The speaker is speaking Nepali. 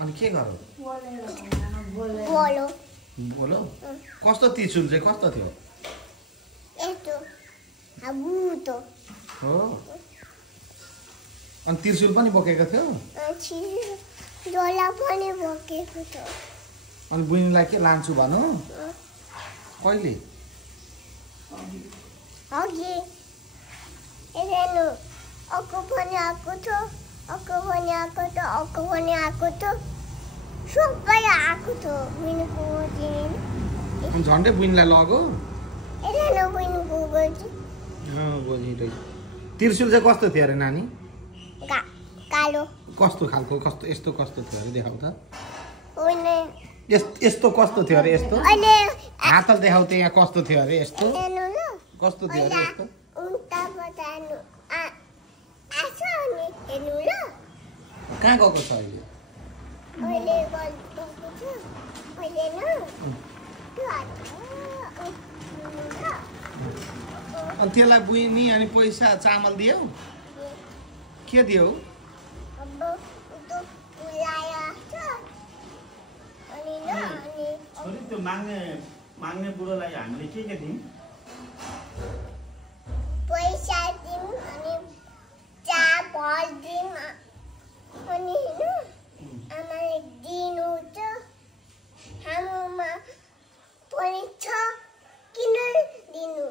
अनि के गरौ? बोलो बोलो कस्तो त्रिशूल चाहिँ कस्तो थियो? यस्तो भूत हो अनि त्रिशूल पनि बोकेको थियो? झोला पनि बोकेको थियो। अनि बुइनीलाई के लान्छु भनु? कहिले? अघि हेर्नु अक्को पनि आएको थियो, अक्को पनि आएको थियो, अक्को पनि आएको थियो, सबै आएको थियो बुइनीको दिन। अनि झन्डै बुइनीलाई लग्यो? हेर्नु बुइनीको गोजी गोजी रहेछ। त्रिशूल चाहिँ कस्तो थियो अरे नानी? कालो कस्तो खालको कस्तो यस्तो कस्तो थियो अरे देखाउ त? होइन यस्तो कस्तो थियो अरे यस्तो? अहिले हातल देखाउ त यहाँ कस्तो थियो अरे यस्तो? हेर्नु ल कस्तो थियो अरे यस्तो? उल्टा बताउनु आछ नि हेर्नु ल कहाँ गएको छ अहिले? अहिले गएको छ अहिले न त्यो अनि त्यसलाई बुइनी अनि पैसा चामल दियौ? के दियौ? अब त्यो बुलाया छ अनि न अनि छोरी त्यो माग्ने बुढोलाई हामीले के दियौँ? पैसा दिउँ अनि चामल दिउँ अनि होइन आमाले दिनु छ हाम्रोमा पनि छ किन दिनु